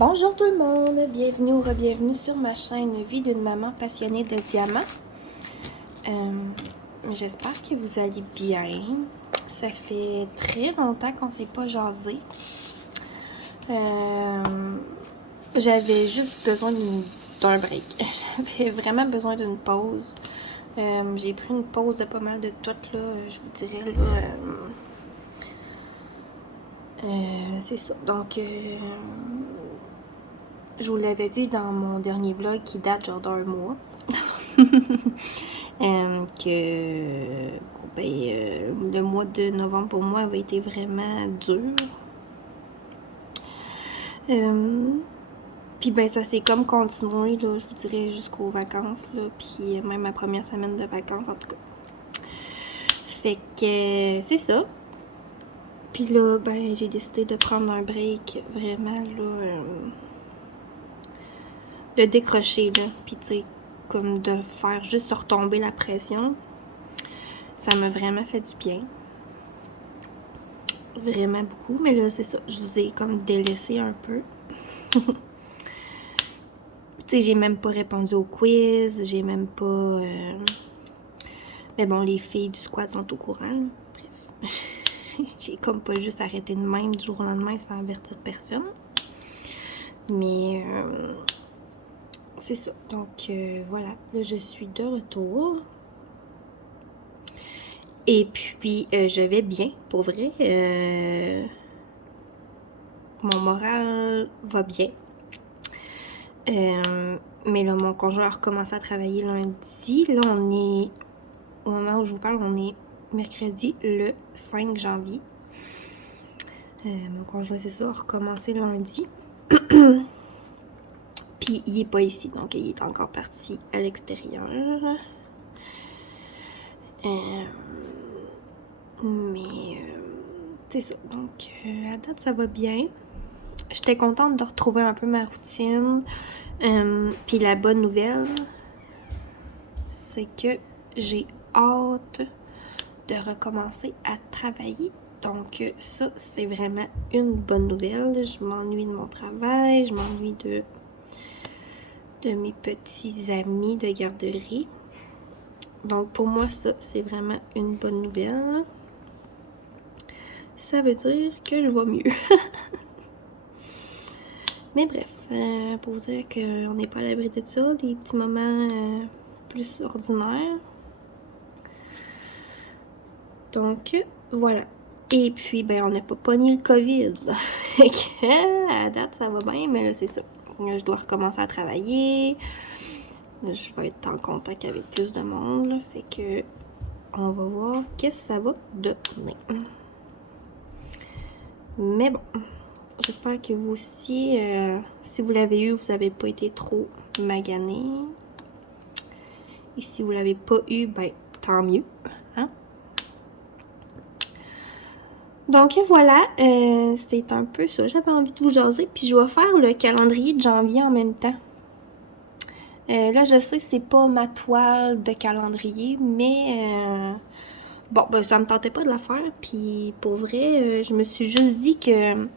Bonjour tout le monde, bienvenue ou re-bienvenue sur ma chaîne Vie d'une maman passionnée de diamants. J'espère que vous allez bien. Ça fait très longtemps qu'on ne s'est pas jasé. J'avais juste besoin d'un break. J'avais vraiment besoin d'une pause. J'ai pris une pause de pas mal de tout, là, je vous dirais, là. C'est ça. Donc, je vous l'avais dit dans mon dernier vlog qui date genre d'un mois. Que le mois de novembre pour moi avait été vraiment dur. Puis ben ça s'est comme continué, là, je vous dirais, jusqu'aux vacances, là, puis même ma première semaine de vacances en tout cas. Fait que c'est ça. Puis là, ben j'ai décidé de prendre un break vraiment, là, de décrocher, là, puis tu sais, comme de faire juste retomber la pression. Ça m'a vraiment fait du bien. Vraiment beaucoup, mais là, c'est ça. Je vous ai comme délaissé un peu. Tu sais, j'ai même pas répondu au quiz. J'ai même pas... Mais bon, les filles du squat sont au courant. Là. Bref. J'ai comme pas juste arrêté de même du jour au lendemain sans avertir personne. Mais... c'est ça. Donc, voilà. Là, je suis de retour. Et puis, je vais bien, pour vrai. Mon moral va bien. Mais là, mon conjoint a recommencé à travailler lundi. Là, on est... Au moment où je vous parle, on est mercredi le 5 janvier. Mon conjoint, c'est ça, a recommencé lundi. Puis, il est pas ici, donc il est encore parti à l'extérieur. Mais c'est ça. Donc, à date, ça va bien. J'étais contente de retrouver un peu ma routine. Puis la bonne nouvelle, c'est que j'ai hâte de recommencer à travailler. Donc ça, c'est vraiment une bonne nouvelle. Je m'ennuie de mon travail, je m'ennuie de mes petits amis de garderie. Donc pour moi, ça, c'est vraiment une bonne nouvelle. Ça veut dire que je vais mieux. Mais bref, pour vous dire qu'on n'est pas à l'abri de ça, des petits moments plus ordinaires. Donc, voilà. Et puis, ben, on n'a pas pogné le COVID. À date, ça va bien, mais là, c'est ça. Je dois recommencer à travailler. Je vais être en contact avec plus de monde. Là, fait que, on va voir qu'est-ce que ça va donner. Mais bon, j'espère que vous aussi, si vous l'avez eu, vous n'avez pas été trop magané. Et si vous l'avez pas eu, ben, tant mieux. Hein? Donc voilà, c'est un peu ça. J'avais envie de vous jaser. Puis je vais faire le calendrier de janvier en même temps. Là, je sais que c'est pas ma toile de calendrier, mais bon, ben ça me tentait pas de la faire. Puis pour vrai, je me suis juste dit que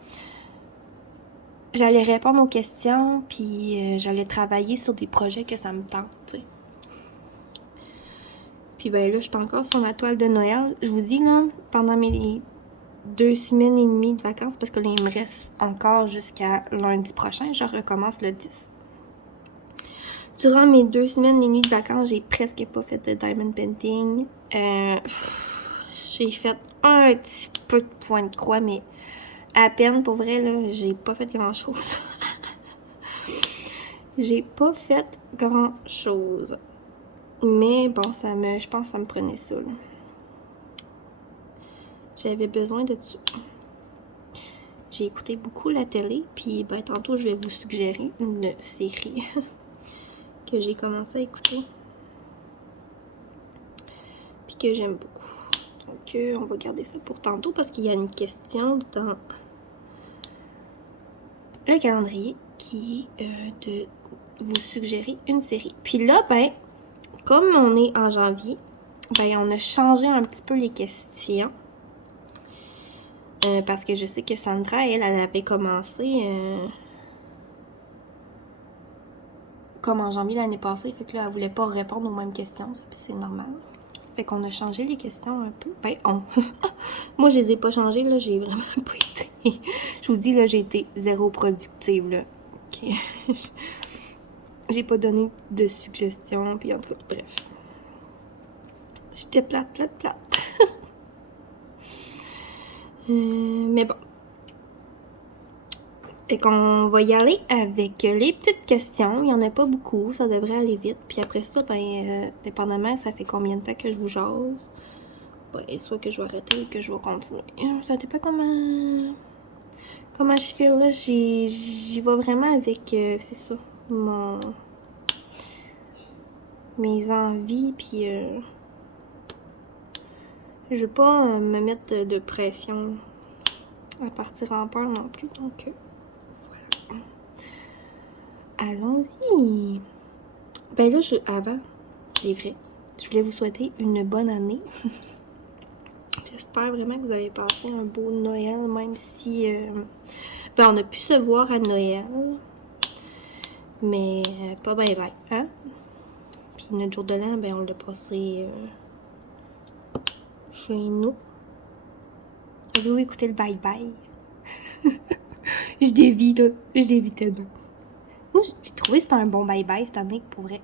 j'allais répondre aux questions, puis j'allais travailler sur des projets que ça me tente, tu sais. Puis ben là, je suis encore sur ma toile de Noël. Je vous dis, là, pendant mes 2 semaines et demie de vacances, parce que là, il me reste encore jusqu'à lundi prochain. Je recommence le 10. Durant mes 2 semaines et demie de vacances, j'ai presque pas fait de diamond painting. J'ai fait un petit peu de point de croix, mais à peine, pour vrai, là, j'ai pas fait grand-chose. J'ai pas fait grand-chose. Mais bon, je pense que ça me prenait ça, là. J'avais besoin de ça. J'ai écouté beaucoup la télé, puis ben, tantôt, je vais vous suggérer une série que j'ai commencé à écouter. Puis que j'aime beaucoup. Donc, on va garder ça pour tantôt parce qu'il y a une question dans le calendrier qui est de vous suggérer une série. Puis là, ben, comme on est en janvier, ben, on a changé un petit peu les questions. Parce que je sais que Sandra, elle avait commencé comme en janvier l'année passée, fait que là, elle voulait pas répondre aux mêmes questions, puis c'est normal. Fait qu'on a changé les questions un peu. Ben, moi, je les ai pas changées, là, j'ai vraiment pas été... Je vous dis, là, j'ai été zéro productive, là. OK. J'ai pas donné de suggestions, puis en tout cas, bref. J'étais plate. Mais bon. Fait qu'on va y aller avec les petites questions. Il y en a pas beaucoup, ça devrait aller vite. Puis après ça, ben, dépendamment, ça fait combien de temps que je vous jase. Ben, soit que je vais arrêter ou que je vais continuer. Ça dépend comment je fais là. J'y vais vraiment avec, c'est ça, mes envies. Puis je veux pas me mettre de pression à partir en peur non plus. Donc, voilà. Allons-y. Ben là, avant, c'est vrai, je voulais vous souhaiter une bonne année. J'espère vraiment que vous avez passé un beau Noël, même si ben, on a pu se voir à Noël, mais pas bien, hein? Puis notre jour de l'an, ben, on l'a passé chez nous. Avez-vous écouté le bye-bye? Je dévie, là. Je dévie tellement. Moi, j'ai trouvé que c'était un bon bye-bye cette année, pour vrai.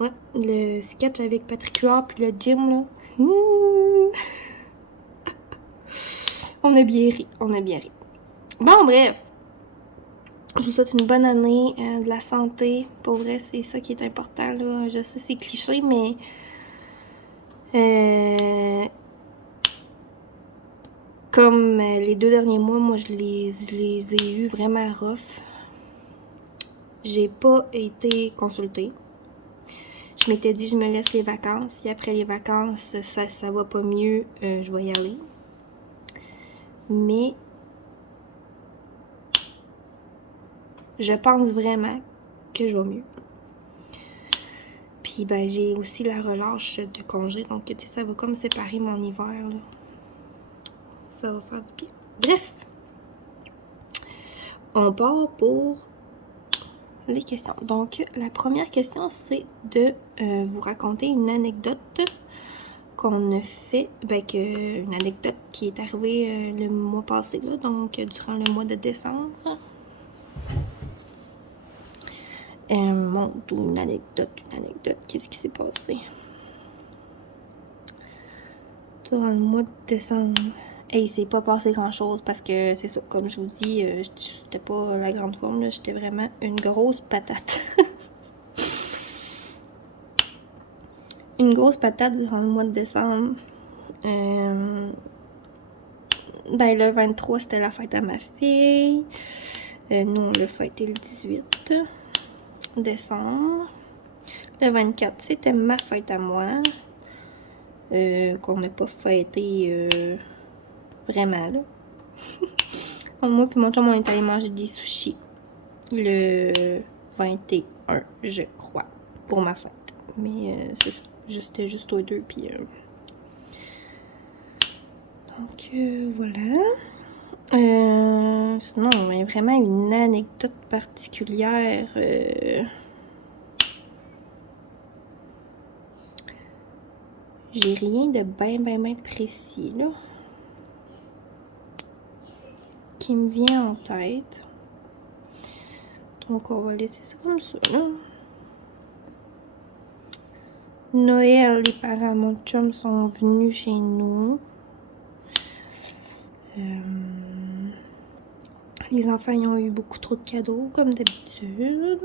Ouais, le sketch avec Patrick Huard puis le gym, là. On a bien ri. Bon, bref. Je vous souhaite une bonne année, de la santé. Pour vrai, c'est ça qui est important, là. Je sais, c'est cliché, mais... comme les 2 derniers mois, moi, je les ai eus vraiment rough. J'ai pas été consultée. Je m'étais dit, je me laisse les vacances. Si après les vacances, ça va pas mieux, je vais y aller. Mais je pense vraiment que je vais mieux. Puis ben j'ai aussi la relâche de congé, donc tu sais, ça va comme séparer mon hiver, là. Ça va faire du bien. Bref, on part pour les questions. Donc la première question, c'est de vous raconter une anecdote qu'on a fait, une anecdote qui est arrivée le mois passé, là, donc durant le mois de décembre. Une anecdote, qu'est-ce qui s'est passé? Durant le mois de décembre. Et il s'est pas passé grand-chose parce que, c'est ça, comme je vous dis, j'étais pas la grande forme, là, j'étais vraiment une grosse patate. Une grosse patate durant le mois de décembre. Ben, le 23, c'était la fête à ma fille. Nous, on l'a fêté le 18 décembre. Le 24, c'était ma fête à moi. Qu'on n'a pas fêté vraiment, là. Moi puis mon chum, on est allé manger des sushis le 21, je crois, pour ma fête. Mais c'est ça. C'était juste aux deux, puis... Donc, voilà. Sinon, mais vraiment une anecdote particulière... J'ai rien de bien précis, là, qui me vient en tête. Donc, on va laisser ça comme ça, là. Noël, les parents, mon chum sont venus chez nous. Les enfants, ils ont eu beaucoup trop de cadeaux, comme d'habitude.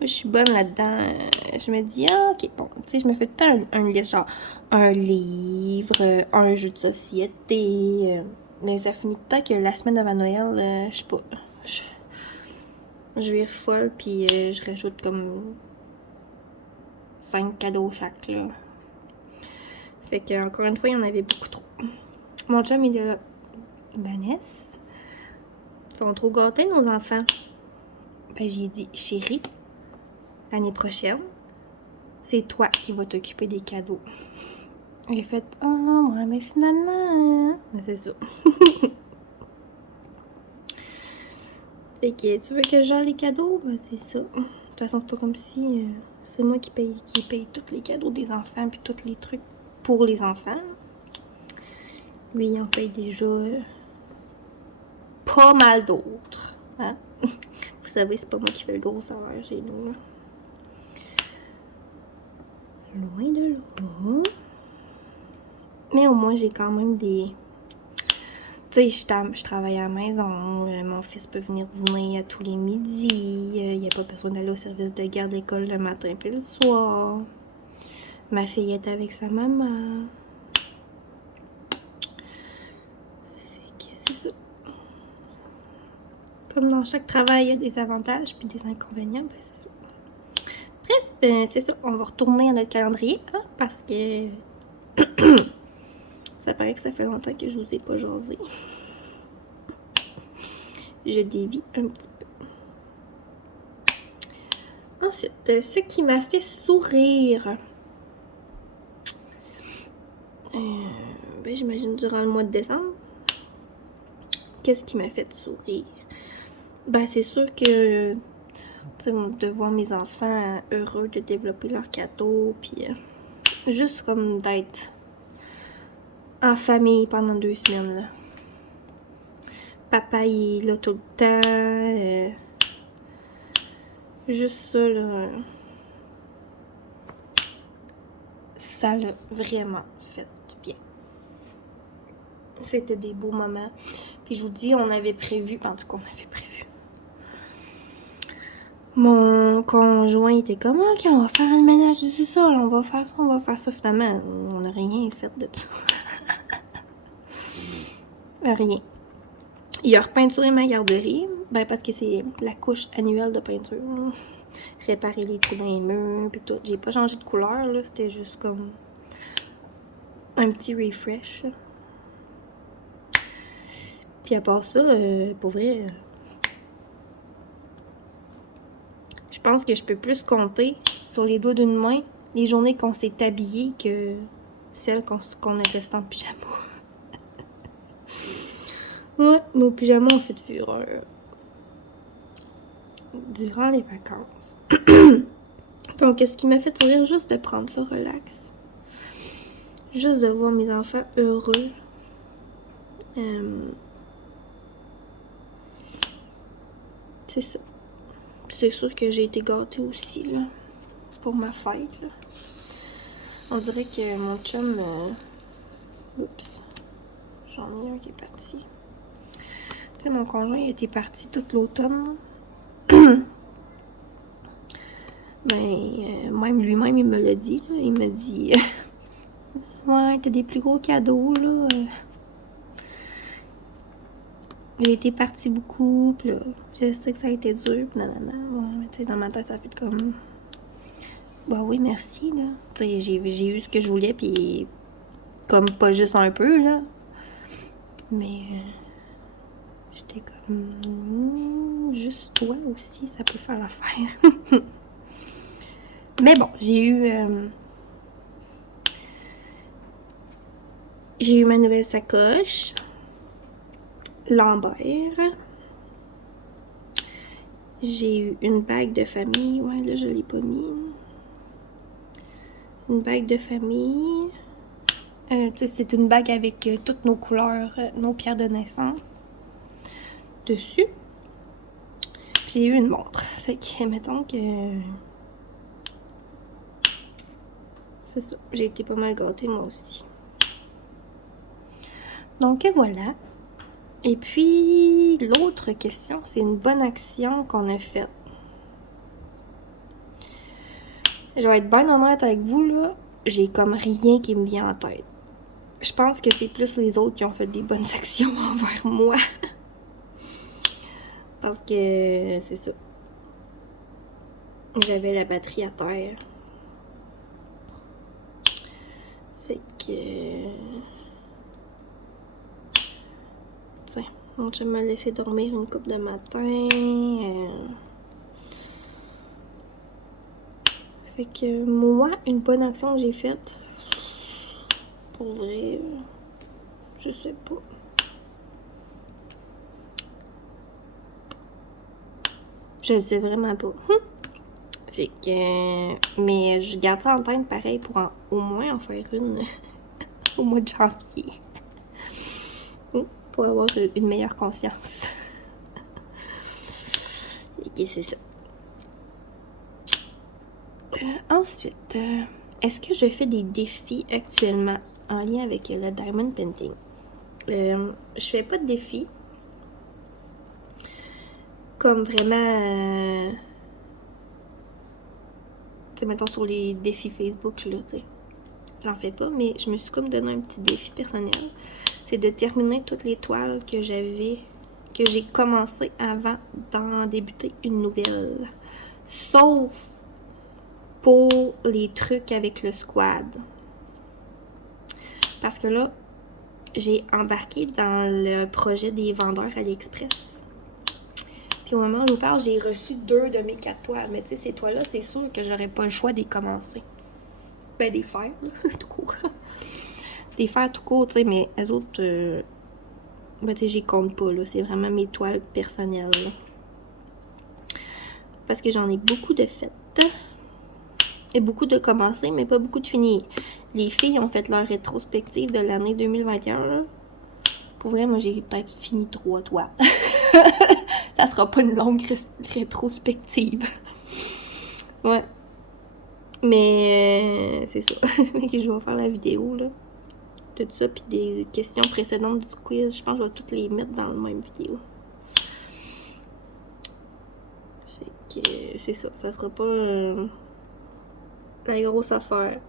Je suis bonne là-dedans. Je me dis, ah, ok, bon, tu sais, je me fais tout le temps un liste, genre un livre, un jeu de société. Mais ça finit tout le temps que la semaine avant Noël, je sais pas. Je vais folle, puis je rajoute comme 5 cadeaux chaque, là. Fait que, encore une fois, il y en avait beaucoup trop. Mon chum, il est là. Vanessa, ils sont trop gâtés, nos enfants. Ben, j'ai dit, chérie, l'année prochaine, c'est toi qui vas t'occuper des cadeaux. Il a fait, oh, ouais, mais finalement, mais c'est ça. Fait que tu veux que je gère les cadeaux? Ben c'est ça. De toute façon, c'est pas comme si c'est moi qui paye tous les cadeaux des enfants puis tous les trucs pour les enfants. Lui, il en paye déjà pas mal d'autres. Hein? Vous savez, c'est pas moi qui fais le gros salaire chez nous. Là. Loin de là. Mais au moins, j'ai quand même des... Tu sais, je travaille à la maison. Mon fils peut venir dîner à tous les midis. Il n'y a pas besoin d'aller au service de garde d'école le matin puis le soir. Ma fille est avec sa maman. Fait que c'est ça. Comme dans chaque travail, il y a des avantages puis des inconvénients, ben c'est ça. Bref, c'est ça. On va retourner à notre calendrier, hein, parce que ça paraît que ça fait longtemps que je vous ai pas jasé. Je dévie un petit peu. Ensuite, ce qui m'a fait sourire. Ben, j'imagine durant le mois de décembre. Qu'est-ce qui m'a fait sourire? Ben, c'est sûr que de voir mes enfants heureux de développer leur cadeau, puis juste comme d'être en famille pendant 2 semaines, là. Papa, il est là tout le temps. Juste ça, là. Ça l'a vraiment fait du bien. C'était des beaux moments. Puis je vous dis, on avait prévu, en tout cas, on avait prévu. Mon conjoint était comme, ok, on va faire un ménage du sol, on va faire ça, on va faire ça. Finalement, on n'a rien fait de ça. Rien. Il a repeinturé ma garderie, ben parce que c'est la couche annuelle de peinture. Réparer les trous dans les murs, puis tout. J'ai pas changé de couleur, là, c'était juste comme un petit refresh. Là. Puis à part ça, pour vrai, je pense que je peux plus compter sur les doigts d'une main les journées qu'on s'est habillé que celles qu'on est resté en pyjama. Ouais, nos pyjamas ont fait fureur durant les vacances. Donc, ce qui m'a fait sourire, juste de prendre ça relax. Juste de voir mes enfants heureux. C'est ça. C'est sûr que j'ai été gâtée aussi, là. Pour ma fête, là. On dirait que mon chum... Oups. J'en ai un qui est parti. Tu sais, mon conjoint, il était parti toute l'automne. Ben, même lui-même, il me l'a dit, là. Il m'a dit... ouais, t'as des plus gros cadeaux, là. Il était parti beaucoup, pis là, je sais que ça a été dur, pis nanana. Ouais, tu sais, dans ma tête, ça fait comme... Bah oui, merci, là. Tu sais, j'ai eu ce que je voulais, pis comme pas juste un peu, là. Mais j'étais comme... juste toi aussi, ça peut faire l'affaire. Mais bon, j'ai eu ma nouvelle sacoche. Lambert. J'ai eu une bague de famille. Ouais, là, je l'ai pas mis. Une bague de famille. Tu sais, c'est une bague avec toutes nos couleurs, nos pierres de naissance dessus. Puis j'ai eu une montre. Fait que, mettons que... c'est ça. J'ai été pas mal gâtée, moi aussi. Donc, voilà. Et puis, l'autre question, c'est une bonne action qu'on a faite. Je vais être bien honnête avec vous, là. J'ai comme rien qui me vient en tête. Je pense que c'est plus les autres qui ont fait des bonnes actions envers moi. Parce que c'est ça. J'avais la batterie à terre. Fait que... tiens, mon chum m'a laissé dormir une couple de matin. Fait que moi, une bonne action que j'ai faite, pour vrai, je sais pas. Je le sais vraiment pas. Fait que... mais je garde ça en tête pareil pour au moins en faire une au mois de janvier. Pour avoir une meilleure conscience. Et c'est ça. Ensuite, est-ce que je fais des défis actuellement en lien avec le Diamond Painting? Je fais pas de défis. Comme vraiment... tu sais, mettons sur les défis Facebook, là, tu sais. J'en fais pas, mais je me suis comme donné un petit défi personnel. C'est de terminer toutes les toiles que j'ai commencé avant d'en débuter une nouvelle. Sauf pour les trucs avec le squad. Parce que là, j'ai embarqué dans le projet des vendeurs AliExpress. Puis au moment où je vous parle, j'ai reçu 2 de mes 4 toiles. Mais tu sais, ces toiles-là, c'est sûr que j'aurais pas le choix d'y commencer. Ben, des faire, là, tout court. Des faire tout court, tu sais, mais les autres, ben, tu sais, j'y compte pas, là. C'est vraiment mes toiles personnelles, là. Parce que j'en ai beaucoup de faites. Et beaucoup de commencés, mais pas beaucoup de finis. Les filles ont fait leur rétrospective de l'année 2021, là. Pour vrai, moi, j'ai peut-être fini 3 toiles. Ça sera pas une longue rétrospective. Ouais. Mais c'est ça. Je vais faire la vidéo, là. Tout ça, puis des questions précédentes du quiz. Je pense que je vais toutes les mettre dans la même vidéo. Fait que c'est ça. Ça sera pas la grosse affaire.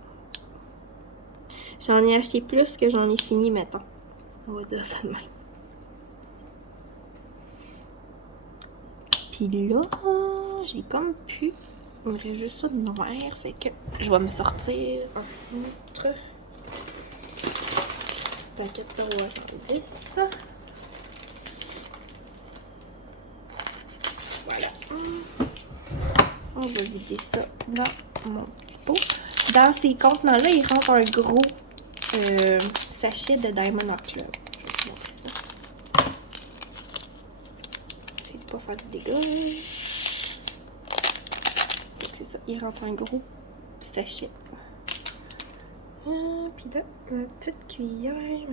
J'en ai acheté plus que j'en ai fini, mettons. On va dire ça de même. Puis là, j'ai comme pu. Il me reste juste ça de noir. Fait que je vais me sortir un autre paquet de 310. Voilà. On va vider ça dans mon petit pot. Dans ces contenants-là, il rentre un gros sachet de Diamond Art Club. Je vais vous montrer ça. Essayez de pas faire du dégât. C'est ça, il rentre un gros sachet. Puis là, ma petite cuillère.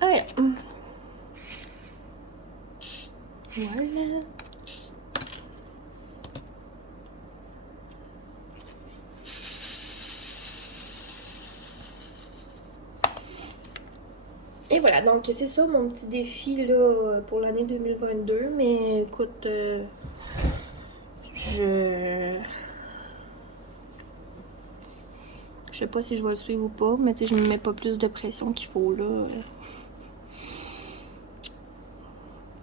Ah, yeah. Voilà. Et voilà, donc c'est ça mon petit défi là pour l'année 2022. Mais écoute, je sais pas si je vais le suivre ou pas, mais tu sais, je me mets pas plus de pression qu'il faut là.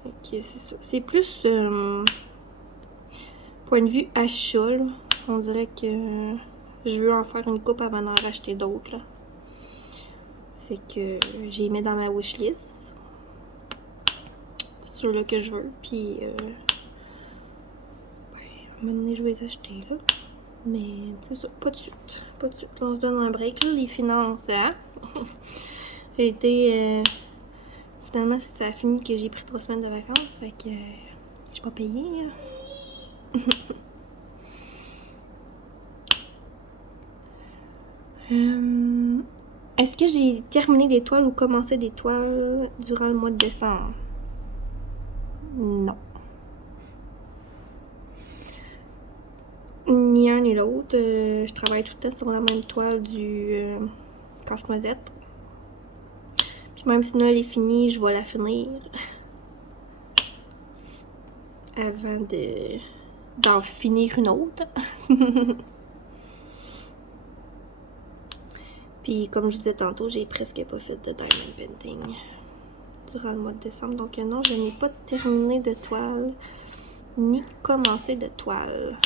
Ok, c'est ça. C'est plus point de vue achat, là. On dirait que je veux en faire une coupe avant d'en racheter d'autres, là. Fait que j'ai mis dans ma wishlist ceux-là que je veux. Puis, à un moment donné, je vais les acheter, là. Mais c'est ça, pas de suite. Pas de suite. On se donne un break, là, les finances, hein? J'ai été... finalement, ça a fini que j'ai pris 3 semaines de vacances. Fait que je suis pas payée, là. Est-ce que j'ai terminé des toiles ou commencé des toiles durant le mois de décembre? Non. Ni un ni l'autre. Je travaille tout le temps sur la même toile du casse-noisette. Puis même si Noël est fini, je vais la finir avant d'en finir une autre. Puis comme je disais tantôt, j'ai presque pas fait de diamond painting durant le mois de décembre. Donc non, je n'ai pas terminé de toile ni commencé de toile.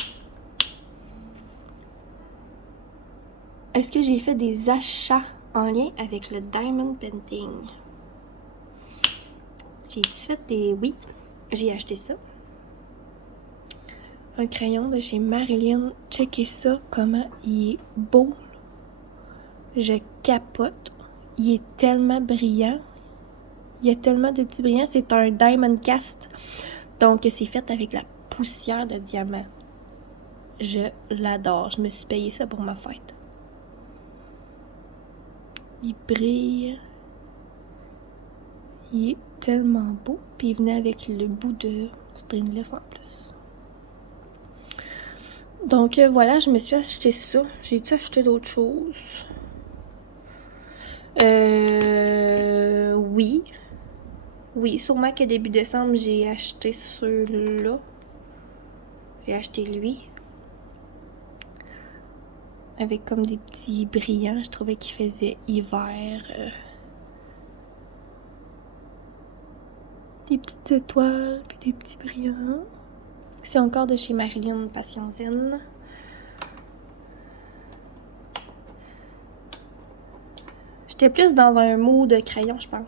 Est-ce que j'ai fait des achats en lien avec le diamond painting? J'ai-tu fait des... Oui, j'ai acheté ça. Un crayon de chez Marilyn. Checkez ça, comment il est beau. Je capote. Il est tellement brillant. Il y a tellement de petits brillants. C'est un Diamond Cast. Donc, c'est fait avec la poussière de diamant. Je l'adore. Je me suis payé ça pour ma fête. Il brille. Il est tellement beau. Puis il venait avec le bout de stringless en plus. Donc voilà, je me suis acheté ça. J'ai-tu acheté d'autres choses? Oui. Oui, sûrement que début décembre, j'ai acheté ceux-là. J'ai acheté lui. Avec comme des petits brillants. Je trouvais qu'il faisait hiver. Des petites étoiles, puis des petits brillants. C'est encore de chez Marilyn Patienzen. J'étais plus dans un mood de crayon, je pense.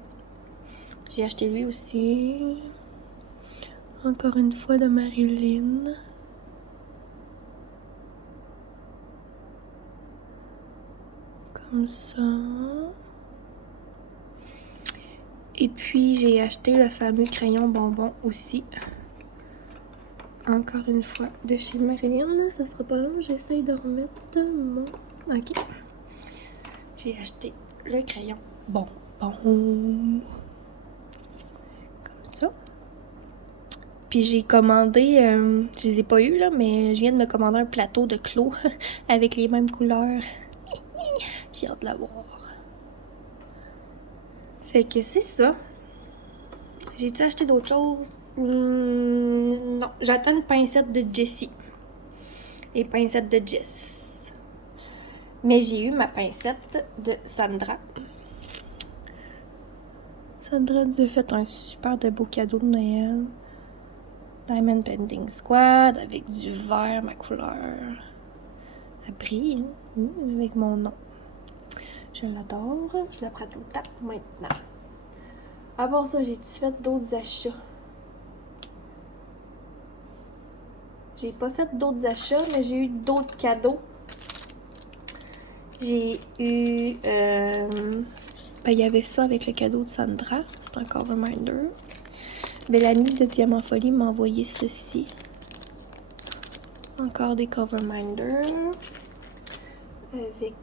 J'ai acheté lui aussi. Encore une fois de Marilyn. Comme ça. Et puis j'ai acheté le fameux crayon bonbon aussi. Encore une fois de chez Marilyn. Ça sera pas long, j'essaye de remettre mon... Ok. J'ai acheté le crayon bonbon. Comme ça. Puis j'ai commandé, je les ai pas eu là, mais je viens de me commander un plateau de clos avec les mêmes couleurs. J'ai hâte de l'avoir. Fait que c'est ça. J'ai-tu acheté d'autres choses? Non, j'attends une pincette de Jessie. Les pincettes de Jess. Mais j'ai eu ma pincette de Sandra. Sandra nous a fait un super de beau cadeau de Noël. Diamond Painting Squad avec du vert, ma couleur. Elle brille, hein? Avec mon nom. Je l'adore. Je la prends tout le temps maintenant. À part ça, j'ai-tu fait d'autres achats? J'ai pas fait d'autres achats, mais j'ai eu d'autres cadeaux. J'ai eu... il y avait ça avec le cadeau de Sandra. C'est un cover minder. Bellamy de Diamant Folie m'a envoyé ceci. Encore des cover minders. Avec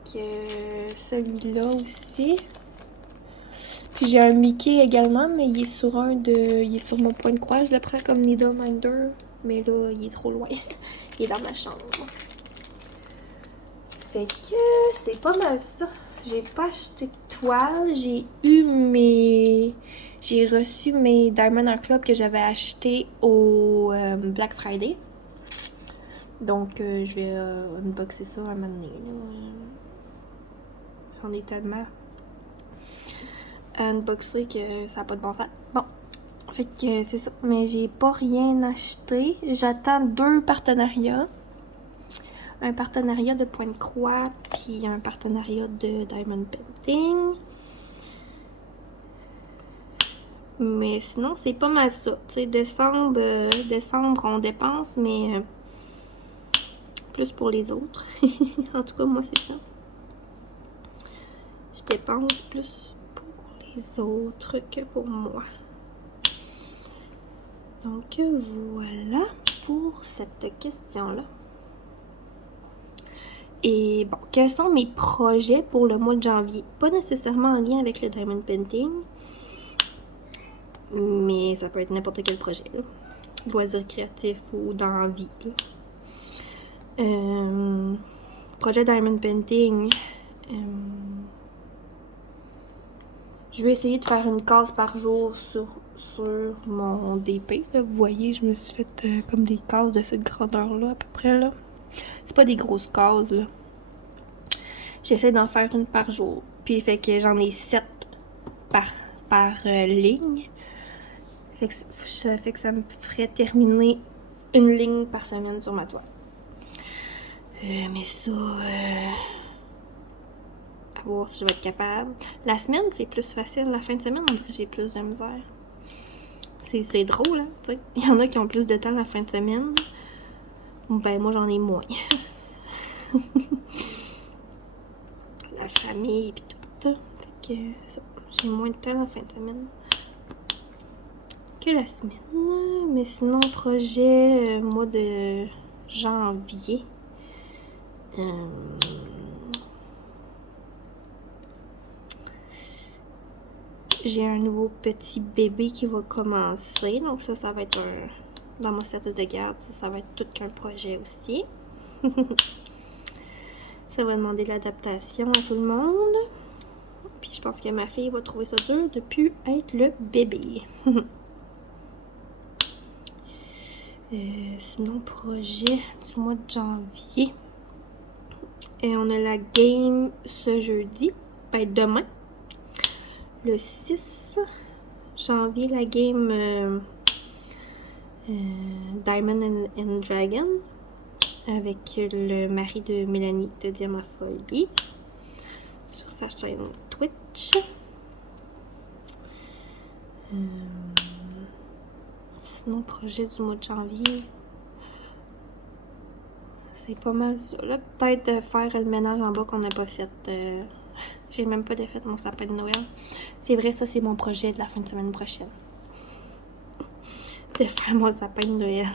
celui-là aussi. Puis j'ai un Mickey également, mais il est sur il est sur mon point de croix. Je le prends comme needle minder. Mais là, il est trop loin. Il est dans ma chambre. Fait que c'est pas mal ça. J'ai pas acheté de toile. J'ai reçu mes Diamond Art Club que j'avais acheté au Black Friday. Donc je vais unboxer ça un moment donné. J'en ai tellement unboxé que ça n'a pas de bon sens. Bon. Fait que c'est ça. Mais j'ai pas rien acheté. J'attends 2 partenariats. Un partenariat de Pointe-Croix, puis un partenariat de Diamond Painting. Mais sinon, c'est pas mal ça. Tu sais, décembre, on dépense, mais plus pour les autres. En tout cas, moi, c'est ça. Je dépense plus pour les autres que pour moi. Donc, voilà pour cette question-là. Et bon, quels sont mes projets pour le mois de janvier? Pas nécessairement en lien avec le Diamond Painting, mais ça peut être n'importe quel projet, là. Loisirs créatifs ou dans la vie, là. Projet Diamond Painting. Je vais essayer de faire une case par jour sur mon DP. Là. Vous voyez, je me suis fait comme des cases de cette grandeur-là, à peu près, là. C'est pas des grosses cases, là. J'essaie d'en faire une par jour. Puis, fait que j'en ai 7 par ligne. Ça fait que ça me ferait terminer une ligne par semaine sur ma toile. Mais ça... à voir si je vais être capable. La semaine, c'est plus facile. La fin de semaine, on dirait que j'ai plus de misère. C'est drôle, hein, tu sais. Il y en a qui ont plus de temps la fin de semaine. Ben, moi, j'en ai moins. La famille et tout. Fait que ça, j'ai moins de temps la fin de semaine. que la semaine. Mais sinon, projet mois de janvier. J'ai un nouveau petit bébé qui va commencer. Donc ça va être dans mon service de garde. Ça va être tout qu'un projet aussi. Ça va demander l'adaptation à tout le monde. Puis je pense que ma fille va trouver ça dur de plus être le bébé. Sinon, projet du mois de janvier. Et on a la game ce jeudi. Ben, demain. Le 6 janvier, la game Diamond and Dragon. Avec le mari de Mélanie de Diamafolie. Sur sa chaîne Twitch. Sinon, projet du mois de janvier, c'est pas mal ça. Là, peut-être faire le ménage en bas qu'on n'a pas fait. J'ai même pas défait mon sapin de Noël. C'est vrai, ça, c'est mon projet de la fin de semaine prochaine. De faire mon sapin de Noël.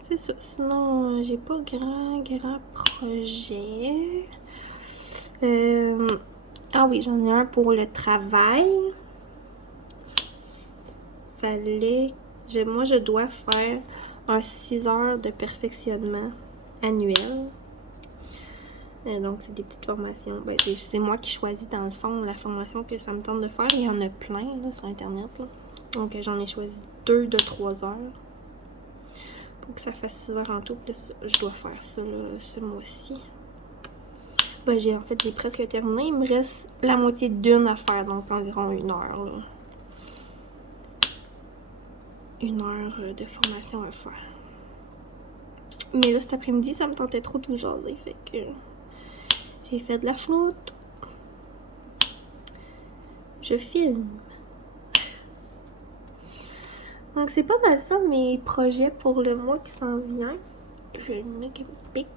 C'est ça. Sinon, j'ai pas grand projet. Ah oui, j'en ai un pour le travail. Moi, je dois faire un 6 heures de perfectionnement annuel. Donc, c'est des petites formations. Ben, c'est moi qui choisis, dans le fond, la formation que ça me tente de faire. Il y en a plein là, sur Internet. Là. Donc, j'en ai choisi 2 de 3 heures. Pour que ça fasse 6 heures en tout. Puis là, je dois faire ça là, ce mois-ci. Ben, j'ai presque terminé. Il me reste la moitié d'une à faire, donc environ 1 heure. Là. 1 heure de formation à faire. Mais là, cet après-midi, ça me tentait trop de vous jaser. Fait que j'ai fait de la chenoute. Je filme. Donc, c'est pas mal ça, mes projets pour le mois qui s'en vient. Je vais le mettre un pic.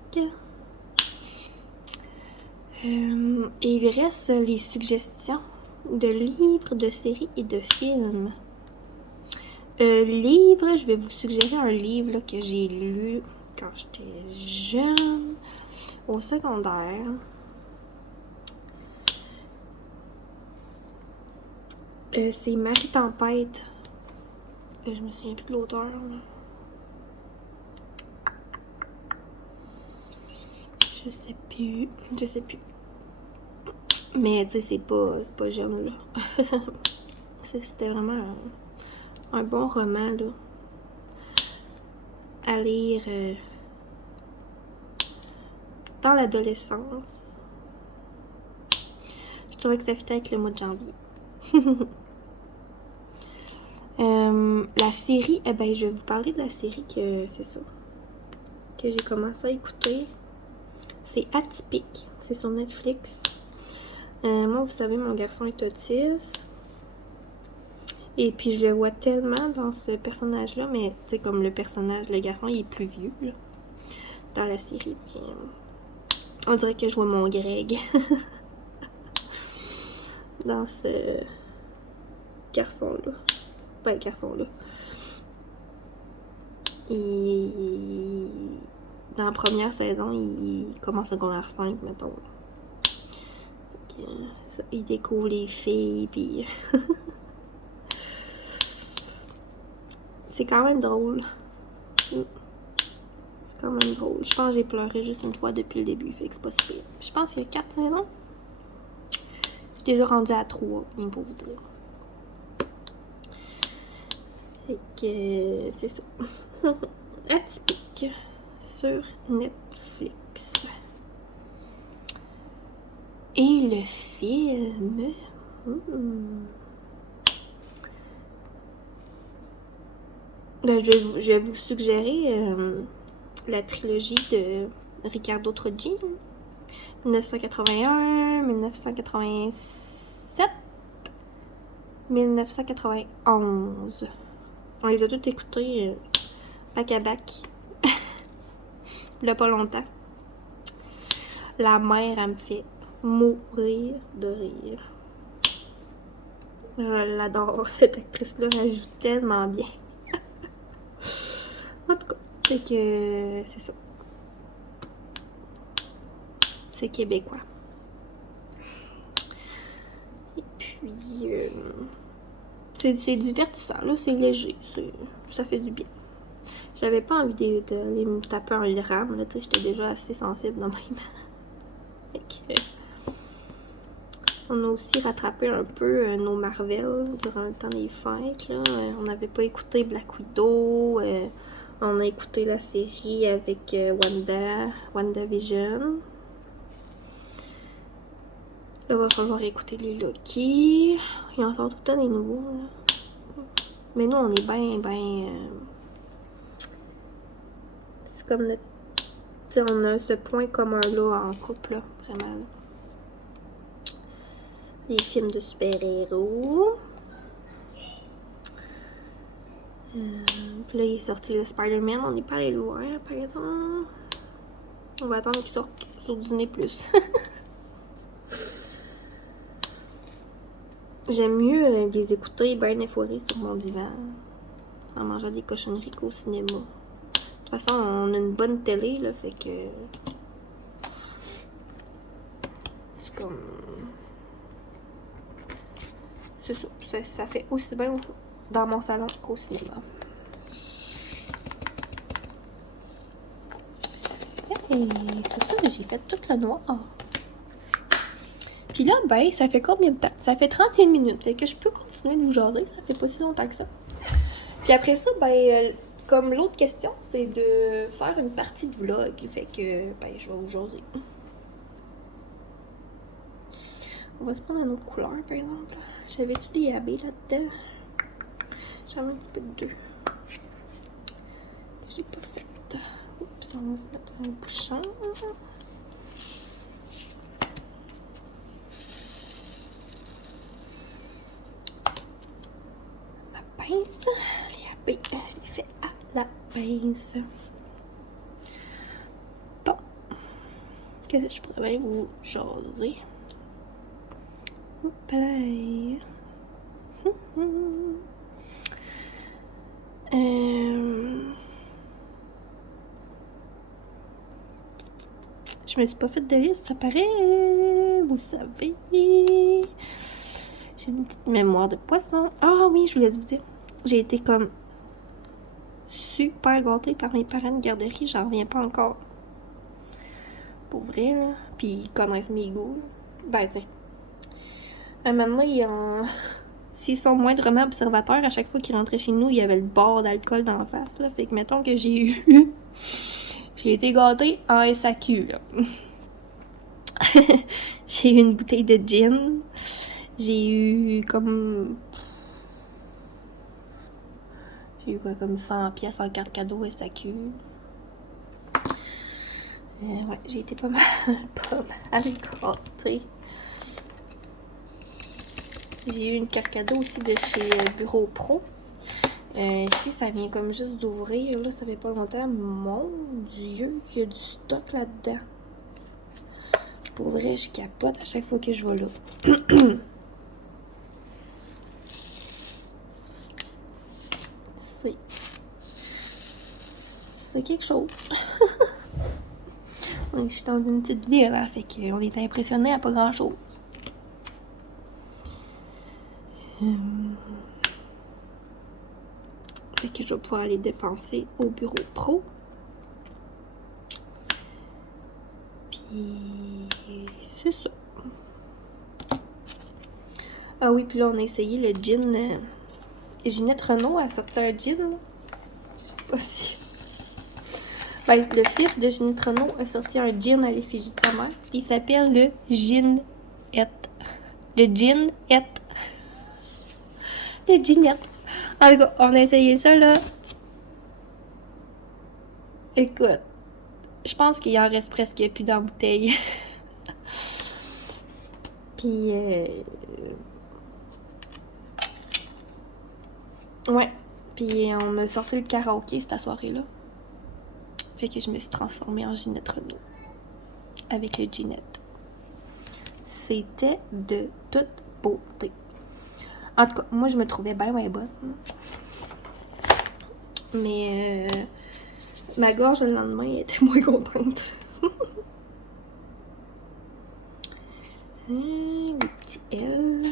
Et il reste les suggestions de livres, de séries et de films. Livres, je vais vous suggérer un livre là, que j'ai lu quand j'étais jeune, au secondaire. C'est Marie Tempête. Je me souviens plus de l'auteur. Je sais plus. Mais tu sais, c'est pas jeune là. C'était vraiment un bon roman là. À lire dans l'adolescence. Je trouvais que ça fitait avec le mois de janvier. La série, je vais vous parler de la série que j'ai commencé à écouter. C'est Atypique. C'est sur Netflix. Moi, vous savez, mon garçon est autiste. Et puis, je le vois tellement dans ce personnage-là. Mais, tu sais, comme le garçon, il est plus vieux, là, dans la série. Mais, on dirait que je vois mon Greg dans ce garçon-là. Pas le garçon-là. Dans la première saison, il commence à secondaire 5, mettons. Il découvre les filles, puis c'est quand même drôle. C'est quand même drôle. Je pense que j'ai pleuré juste une fois depuis le début, fait que c'est pas si pire. Je pense qu'il y a 4 saisons. J'ai déjà rendu à 3, bien pour vous dire. Fait que c'est ça. Atypique sur Netflix. Et le film... je vais vous suggérer la trilogie de Riccardo Trogi. 1981, 1987, 1991. On les a toutes écoutées back à back. Il y a pas longtemps. La mère, elle me fait mourir de rire. Je l'adore, cette actrice-là, elle joue tellement bien. En tout cas, fait que c'est ça. C'est québécois. Et puis, c'est divertissant, là, c'est léger, ça fait du bien. J'avais pas envie d'aller me taper un drame, là, tu sais, j'étais déjà assez sensible dans mes on a aussi rattrapé un peu nos Marvel durant le temps des fêtes, là. On n'avait pas écouté Black Widow, on a écouté la série avec WandaVision. Là, il va falloir écouter les Loki. Il en sort tout le temps des nouveaux, là. Mais nous, on est ben... c'est comme notre... T'sais, on a ce point commun là en couple, là, vraiment. Là. Les films de super-héros. Puis là, il est sorti le Spider-Man. On n'est pas allé loin, par exemple. On va attendre qu'il sorte sur Disney+. J'aime mieux les écouter bien efforés sur mon divan. En mangeant des cochonneries qu'au cinéma. De toute façon, on a une bonne télé, là, fait que... C'est comme... C'est ça. Ça fait aussi bien dans mon salon qu'au cinéma. Hey, c'est ça, j'ai fait tout le noir. Puis là, ben, ça fait combien de temps? Ça fait 31 minutes. Fait que je peux continuer de vous jaser. Ça fait pas si longtemps que ça. Puis après ça, ben, comme l'autre question, c'est de faire une partie de vlog. Fait que, ben, je vais vous jaser. On va se prendre une autre couleur, par exemple. J'avais-tu des AB là-dedans? J'avais un petit peu de deux. Que j'ai pas fait. Oups, on va se mettre un bouchon. Ma pince. Les AB, je l'ai fait à la pince. Bon. Qu'est-ce que je pourrais bien vous jaser? Hop là. Je me suis pas fait de liste, ça paraît, vous savez. J'ai une petite mémoire de poisson. Ah oui, je voulais vous dire. J'ai été comme super gâtée par mes parents de garderie, j'en reviens pas encore. Pour vrai, là. Puis ils connaissent mes goûts. Ben, tiens. Maintenant, s'ils sont moindrement observateurs, à chaque fois qu'ils rentraient chez nous, il y avait le bord d'alcool d'en face, là. Fait que, mettons que j'ai eu... j'ai été gâtée en SAQ, là. J'ai eu une bouteille de gin. J'ai eu comme... J'ai eu quoi, comme 100 pièces en carte cadeau SAQ. Ouais, j'ai été pas mal gâtée. J'ai eu une carte cadeau aussi de chez Bureau Pro. Si ça vient comme juste d'ouvrir, là, ça fait pas longtemps. Mon Dieu, qu'il y a du stock là-dedans. Pour vrai, je capote à chaque fois que je vais là. C'est quelque chose. Je suis dans une petite ville, hein, fait qu'on est impressionné à pas grand-chose. Fait que je vais pouvoir aller dépenser au Bureau Pro. Puis c'est ça. Ah oui, puis là on a essayé le gin. Ginette Renault a sorti un gin. Je sais pas si... Ben, le fils de Ginette Renault a sorti un gin à l'effigie de sa mère. Il s'appelle le Ginette. Le Ginette. Le Ginette. En tout cas, on a essayé ça, là. Écoute, je pense qu'il en reste presque plus dans la bouteille. Puis, ouais. Puis, on a sorti le karaoké cette soirée-là. Fait que je me suis transformée en Ginette Renault. Avec le Ginette. c'était de toute beauté. En tout cas, moi, je me trouvais bien bonne. Mais ma gorge, le lendemain, était moins contente. Les petits L.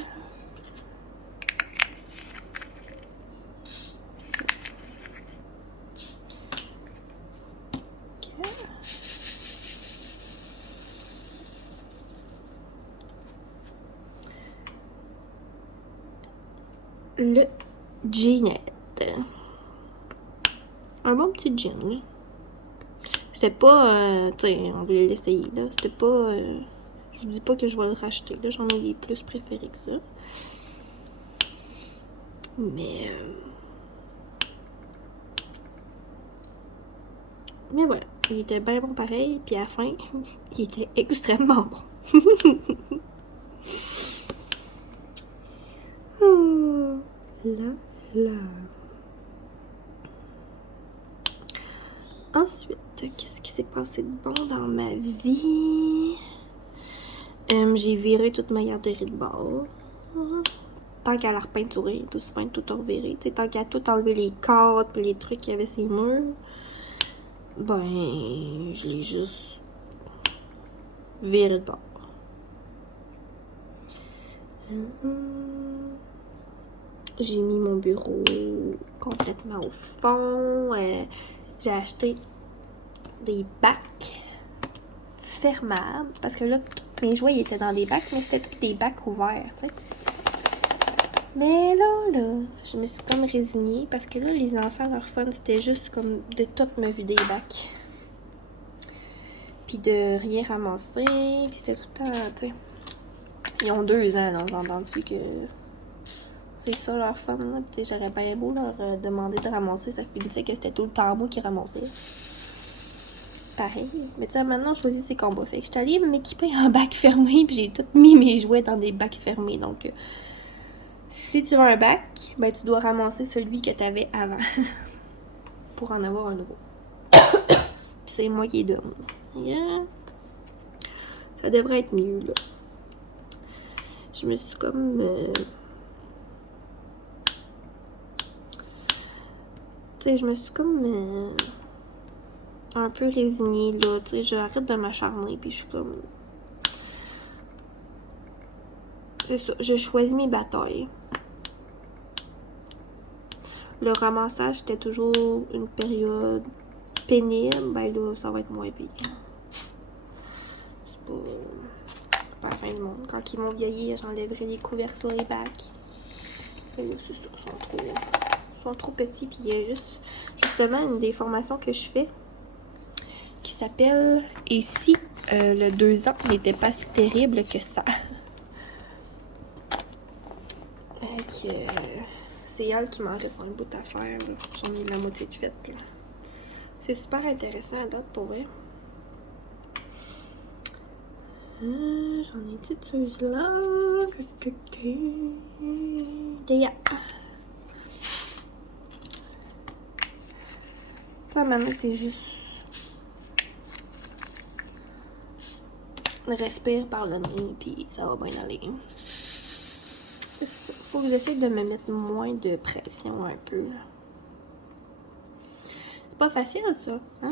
Le Ginette. Un bon petit jean. C'était pas, tu sais, on voulait l'essayer, là. C'était pas, je vous dis pas que je vais le racheter, là. J'en ai des plus préférés que ça. Mais voilà, il était bien bon pareil, puis à la fin, il était extrêmement bon. Oh, là. Ensuite, qu'est-ce qui s'est passé de bon dans ma vie? J'ai viré toute ma garderie de bord. Tant qu'à la repeinturer, tout souvent tout reviré. T'sais, tant qu'à tout enlever les cadres et les trucs qu'il y avait sur les murs, ben, je l'ai juste viré de bord. J'ai mis mon bureau complètement au fond. J'ai acheté des bacs fermables. Parce que là, tous mes jouets ils étaient dans des bacs, mais c'était tous des bacs ouverts, tu sais. Mais là, je me suis comme résignée parce que là, les enfants, leur fun, c'était juste comme de tout me vider les bacs. Puis de rien ramasser. Puis c'était tout le temps, tu sais. Ils ont 2 ans, là, on a entendu que c'est ça leur fun, là. Puis j'aurais bien beau leur demander de ramasser. Ça fait que c'était tout le temps moi qui ramassais. Pareil. Mais tu sais, maintenant, je choisis ces combats. Fait que j'étais allée m'équiper en bac fermé. Puis j'ai tout mis mes jouets dans des bacs fermés. Donc, si tu veux un bac, ben tu dois ramasser celui que tu avais avant. Pour en avoir un nouveau. Puis c'est moi qui donne. Yeah. Ça devrait être mieux, là. Je me suis comme... tu sais, je me suis comme... un peu résignée, là. Tu sais, j'arrête de m'acharner, puis je suis comme... C'est ça, je choisis mes batailles. Le ramassage, c'était toujours une période pénible. Ben là, ça va être moins pire. C'est pas la fin du monde. Quand ils vont vieillir, j'enlèverai les couvercles sur les bacs. Et là, c'est ça, ils sont trop petits. Puis il y a justement une des formations que je fais qui s'appelle « Et si le 2 ans n'était pas si terrible que ça? » c'est elle qui m'en reste un bout à faire. J'en ai la moitié de faite. C'est super intéressant à date pour vrai. J'en ai une petite chose là. Ça maintenant c'est juste respire par le nez puis ça va bien aller. Faut que j'essaie de me mettre moins de pression un peu. Là. C'est pas facile ça, hein?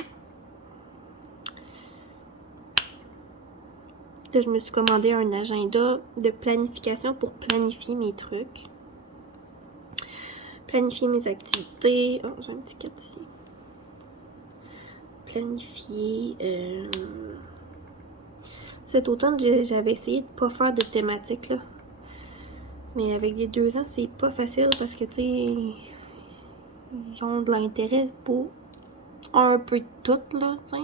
Là, je me suis commandé un agenda de planification pour planifier mes trucs. Planifier mes activités. Oh, j'ai un petit 4 ici. Planifier. Cet automne, j'avais essayé de pas faire de thématique là. Mais avec des 2 ans, c'est pas facile parce que, tu sais, ils ont de l'intérêt pour un peu de tout, là, tu sais.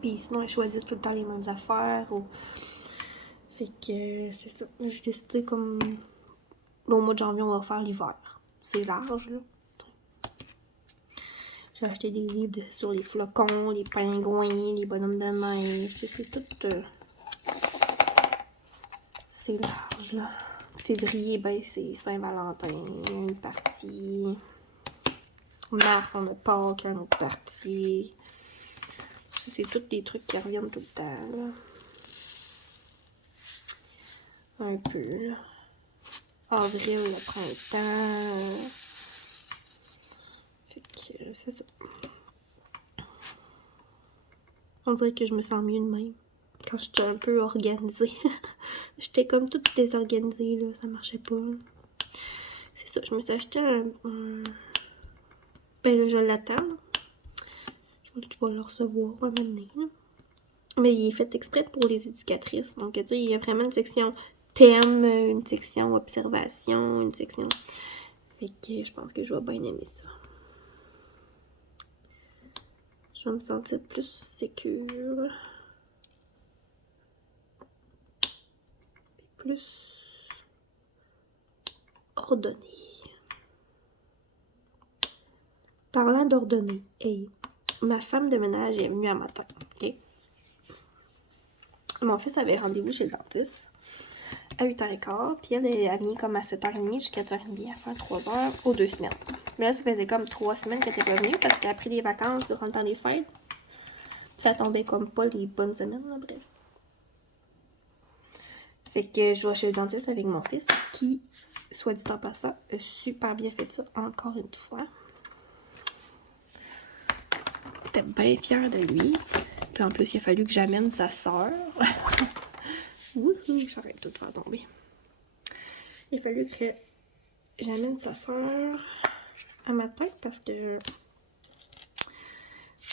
Puis sinon, ils choisissent tout le temps les mêmes affaires. Fait que, c'est ça. J'ai décidé comme, au mois de janvier, on va faire l'hiver. C'est large, là. J'ai acheté des livres sur les flocons, les pingouins, les bonhommes de neige. C'est tout... c'est large, là. Février, ben, c'est Saint-Valentin, une partie. Mars, on a Pâques, une autre partie. C'est tous des trucs qui reviennent tout le temps, là. un peu, là. Avril, le printemps. Fait que c'est ça. On dirait que je me sens mieux de même. Quand j'étais un peu organisée. J'étais comme toute désorganisée, là. Ça marchait pas. C'est ça, je me suis acheté un... Ben là, je l'attends. Je vais le recevoir un moment donné. Mais il est fait exprès pour les éducatrices. Donc, tu sais, il y a vraiment une section thème, une section observation, une section... Fait que je pense que je vais bien aimer ça. Je vais me sentir plus sécure. Plus ordonnée. Parlant d'ordonnée, hey, ma femme de ménage est venue à matin, ok? Mon fils avait rendez-vous chez le dentiste à 8h15, puis elle vient comme à 7h30 jusqu'à 8h30 à faire 3 heures aux 2 semaines. Mais là, ça faisait comme 3 semaines qu'elle était pas venue parce qu'elle a pris des vacances durant le temps des fêtes. Ça tombait comme pas les bonnes semaines, là, bref. Fait que je vais chez le dentiste avec mon fils qui, soit dit en passant, a super bien fait ça encore une fois. J'étais bien fière de lui. Puis en plus, il a fallu que j'amène sa soeur. Wouhou, j'arrête tout de faire tomber. Il a fallu que j'amène sa soeur à matin parce que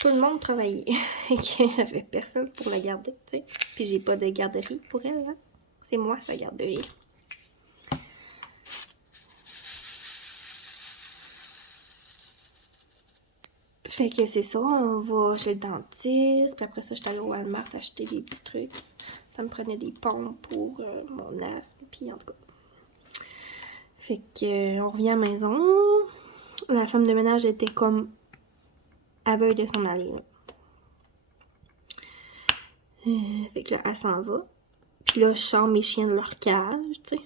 tout le monde travaillait et qu'il n'y avait personne pour la garder, tu sais. Puis j'ai pas de garderie pour elle, hein. C'est moi sa garderie. Fait que c'est ça, on va chez le dentiste, puis après ça, j'étais allée au Walmart acheter des petits trucs. Ça me prenait des pompes pour mon asthme, puis en tout cas. Fait que on revient à la maison. La femme de ménage était comme aveugle de s'en aller. Fait que là, elle s'en va. Puis là, je sors mes chiens de leur cage, tu sais.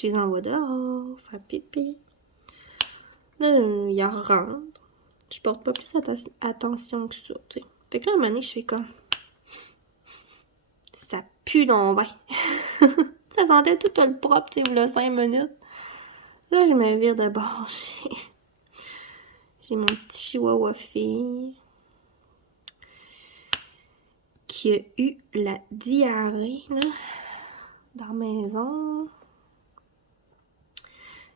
Je les envoie dehors, faire pipi. Là, ils rentrent. Je porte pas plus attention que ça, tu sais. Fait que là, à un moment donné, je fais comme... Ça pue donc ben. Ça sentait tout le propre, tu sais, là, 5 minutes. Là, je me vire de bord. J'ai mon petit chihuahua fille qui a eu la diarrhée, là, dans la maison.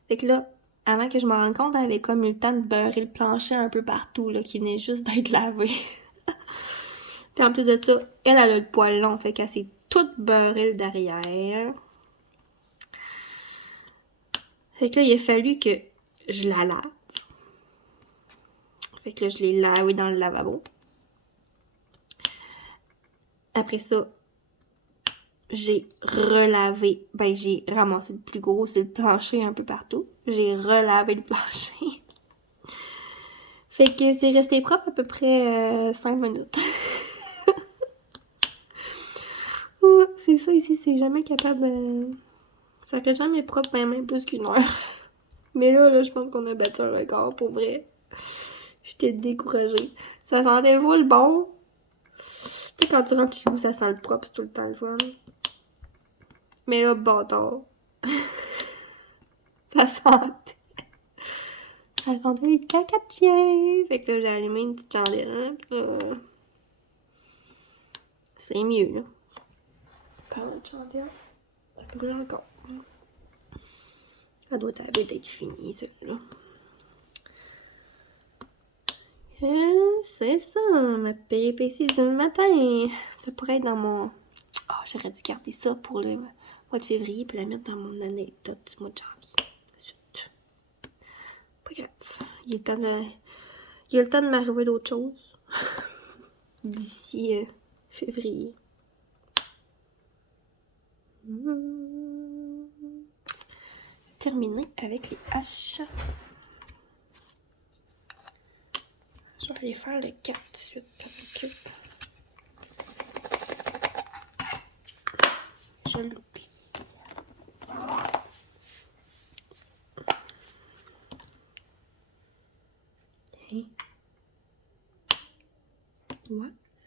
Fait que là, avant que je me rende compte, elle avait comme eu le temps de beurrer le plancher un peu partout, là, qui venait juste d'être lavé. Puis en plus de ça, elle a le poil long, fait qu'elle s'est toute beurrée le derrière. Fait que là, il a fallu que je la lave. Fait que là, je l'ai lavée dans le lavabo. Après ça, j'ai relavé, ben j'ai ramassé le plus gros, c'est le plancher un peu partout. J'ai relavé le plancher. Fait que c'est resté propre à peu près 5 minutes. C'est ça ici, c'est jamais capable ça fait jamais propre même plus qu'une heure. Mais là, je pense qu'on a battu un record, pour vrai. J'étais découragée. Ça sentait full bon. Tu sais, quand tu rentres chez vous, ça sent le propre, c'est tout le temps le fun. Mais là, bâtard. Ça sentait le caca de chien. Fait que là, j'ai allumé une petite chandelle. Hein, pis là, c'est mieux, là. Parlant de chandelle, elle brûle encore. Elle doit être finie, celle-là. C'est ça, ma péripétie du matin. Ça pourrait être dans mon... Oh, j'aurais dû garder ça pour le mois de février puis la mettre dans mon anecdote du mois de janvier. Zut. Pas grave. Il y a le temps de m'arriver d'autres choses. D'ici février. Terminer avec les haches. Je vais aller faire le 4 de suite. Je l'oublie. Et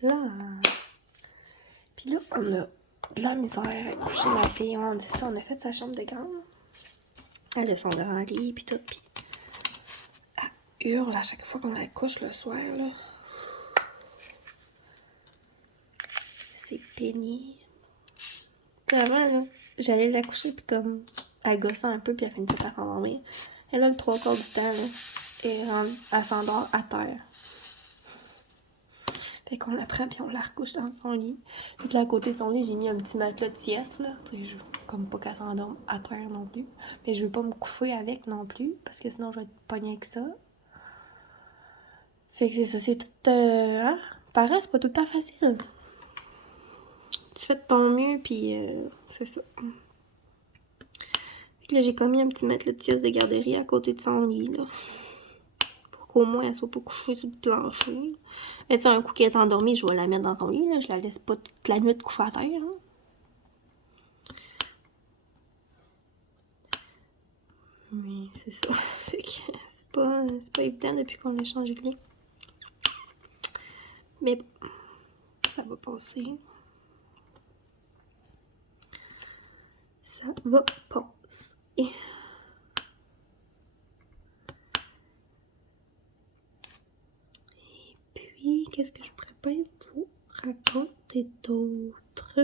voilà. Puis là, on a de la misère à coucher ma fille. C'est ça, on a fait sa chambre de grande. Elle a son grand lit, puis tout, puis elle hurle à chaque fois qu'on la couche le soir, là. C'est pénible. Tu sais, avant, là, j'allais la coucher, puis comme, elle gossait un peu, puis elle finissait par s'endormir. Et là, le 3/4 du temps, là, elle s'endort à terre. Fait qu'on la prend, puis on la recouche dans son lit. Puis là, à côté de son lit, j'ai mis un petit matelas de sieste, là. Tu sais, je veux comme pas qu'elle s'endorme à terre non plus. Mais je veux pas me coucher avec non plus, parce que sinon, je vais être pognée avec ça. Fait que c'est ça, c'est tout... hein? Pareil, c'est pas tout le temps facile. Tu fais de ton mieux, puis c'est ça. Fait que là, j'ai commis un petit matelas de sieste de garderie à côté de son lit, là. Au moins, elle soit pas couchée sur le plancher. Mais tu sais, un coup qu'elle est endormie, je vais la mettre dans son lit, là. Je la laisse pas toute la nuit coucher à terre, hein. Mais c'est ça. Fait que c'est pas évident depuis qu'on a changé de lit. Mais bon, ça va passer. Ça va passer. Et puis, qu'est-ce que je pourrais bien vous raconter d'autre?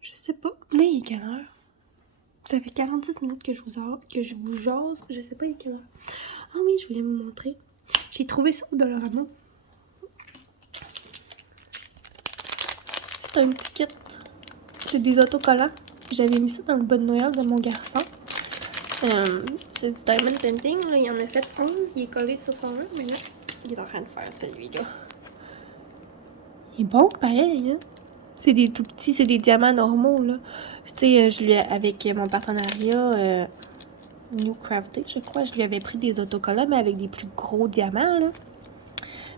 Je sais pas. Là, il est quelle heure? Ça fait 46 minutes que je vous jase. Je sais pas il est quelle heure. Ah oui, je voulais vous montrer. J'ai trouvé ça au Dollarama. C'est un petit kit. C'est des autocollants. J'avais mis ça dans le bas de Noël de mon garçon. C'est du diamond painting. Là. Il en a fait un. Il est collé sur son mur, mais là, il est en train de faire celui-là. Il est bon, pareil, hein? C'est des tout petits, c'est des diamants normaux, là. Tu sais, je lui avec mon partenariat New Crafted, je crois, je lui avais pris des autocollants, mais avec des plus gros diamants, là.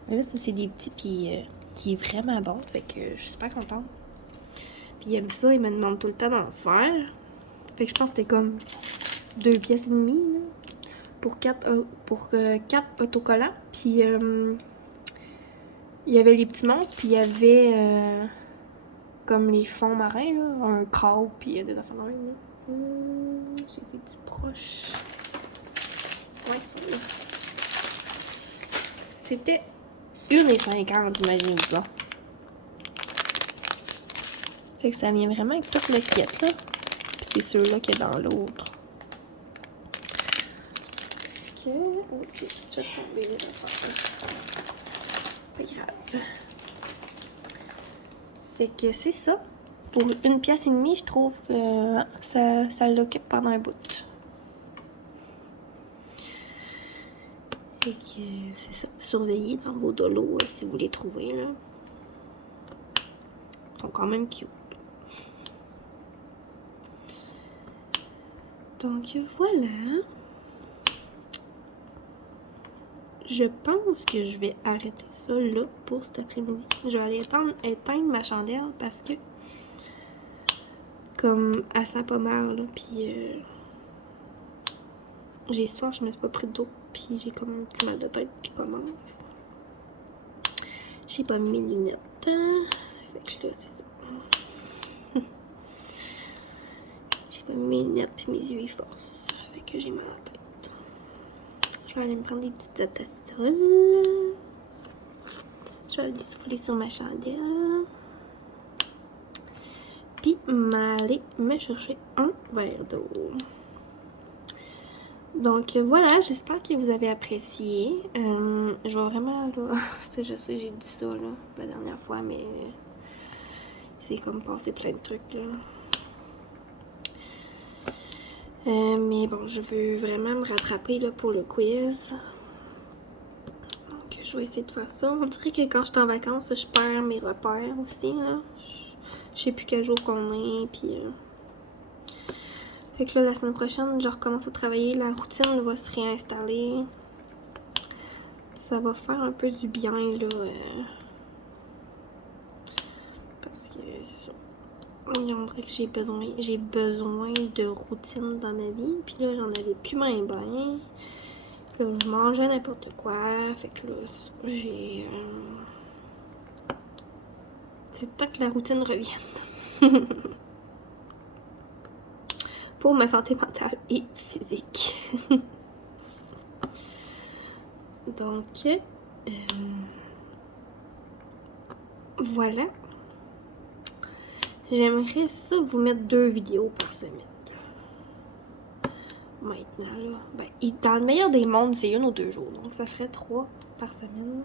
Mais là, ça, c'est des petits, puis qui est vraiment bon. Fait que je suis super contente. Puis il aime ça, il me demande tout le temps d'en faire. Fait que je pense que c'était comme 2 pièces et demie, là, pour 4 autocollants. Puis il y avait les petits monstres, puis il y avait comme les fonds marins, là, un crabe, puis des affaires de même, là. J'ai du proche. Ouais, c'est là. C'était 1,50 $, imaginez-vous. Fait que ça vient vraiment avec toute le kit, là. Puis c'est ceux-là qu'il y a dans l'autre. Ok. Oh, j'ai déjà tombé les affaires. Pas grave. Fait que c'est ça. Pour 1 pièce et demie, je trouve que ça l'occupe pendant un bout. Fait que c'est ça. Surveillez dans vos dolos si vous les trouvez, là. Ils sont quand même cute. Donc voilà. Je pense que je vais arrêter ça là pour cet après-midi. Je vais aller éteindre ma chandelle parce que comme elle sent pas mal, là, puis j'ai soif, je me suis pas pris d'eau, puis j'ai comme un petit mal de tête qui commence. J'ai pas mis mes lunettes. Fait que là, c'est ça. J'ai pas mis mes lunettes, puis mes yeux ils forcent. Fait que j'ai mal à la tête. Je vais aller me prendre des petites atastoles. Je vais aller souffler sur ma chandelle. Puis m'aller me chercher un verre d'eau. Donc voilà, j'espère que vous avez apprécié. Je vais vraiment là. Je sais, j'ai dit ça là, la dernière fois, mais c'est comme passé plein de trucs là. Mais bon, je veux vraiment me rattraper là, pour le quiz. Donc, je vais essayer de faire ça. On dirait que quand je suis en vacances, je perds mes repères aussi. Là. Je sais plus quel jour qu'on est. Puis, fait que là, la semaine prochaine, je recommence à travailler. La routine va se réinstaller. Ça va faire un peu du bien, là. Parce que c'est ça. On dirait que j'ai besoin de routine dans ma vie. Puis là, j'en avais plus bien. Là, je mangeais n'importe quoi. Fait que là, j'ai... C'est le temps que la routine revienne. Pour ma santé mentale et physique. Donc, voilà. J'aimerais ça vous mettre 2 vidéos par semaine. Maintenant, là, ben, dans le meilleur des mondes, c'est 1 ou 2 jours. Donc, ça ferait 3 par semaine.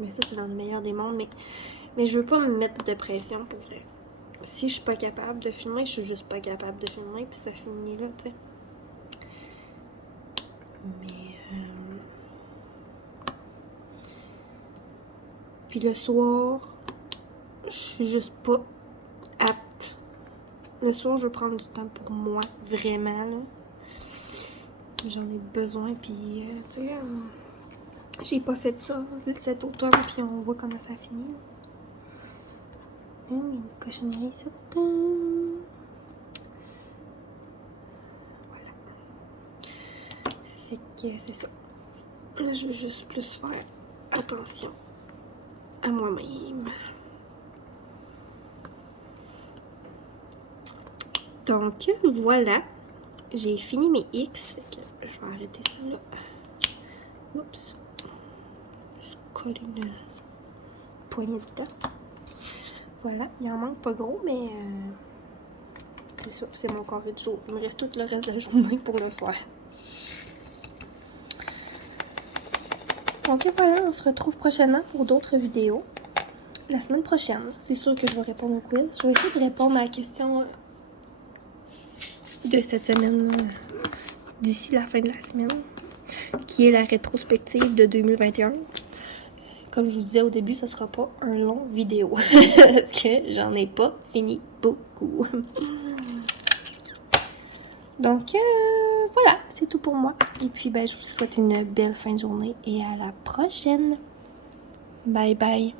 Mais ça, c'est dans le meilleur des mondes. Mais je veux pas me mettre de pression pour vrai. Si je suis pas capable de filmer, je suis juste pas capable de filmer. Puis ça finit là, tu sais. Mais... Puis le soir, je suis juste pas apte. Le soir, je veux prendre du temps pour moi, vraiment, là. J'en ai besoin, puis, tu sais, j'ai pas fait ça cet automne, puis on voit comment ça finit. Une cochonnerie, ça. Voilà. Fait que c'est ça. Là, je veux juste plus faire attention à moi-même. Donc, voilà. J'ai fini mes X, fait que je vais arrêter ça là. Oups. Je me coller une poignée de temps. Voilà, il en manque pas gros, mais c'est ça, c'est mon carré de jour. Il me reste tout le reste de la journée pour le faire. Donc voilà, on se retrouve prochainement pour d'autres vidéos. La semaine prochaine, c'est sûr que je vais répondre au quiz. Je vais essayer de répondre à la question de cette semaine d'ici la fin de la semaine, qui est la rétrospective de 2021. Comme je vous disais au début, ça sera pas un long vidéo parce que j'en ai pas fini beaucoup. Donc voilà, c'est tout pour moi. Et puis ben, je vous souhaite une belle fin de journée et à la prochaine. Bye bye.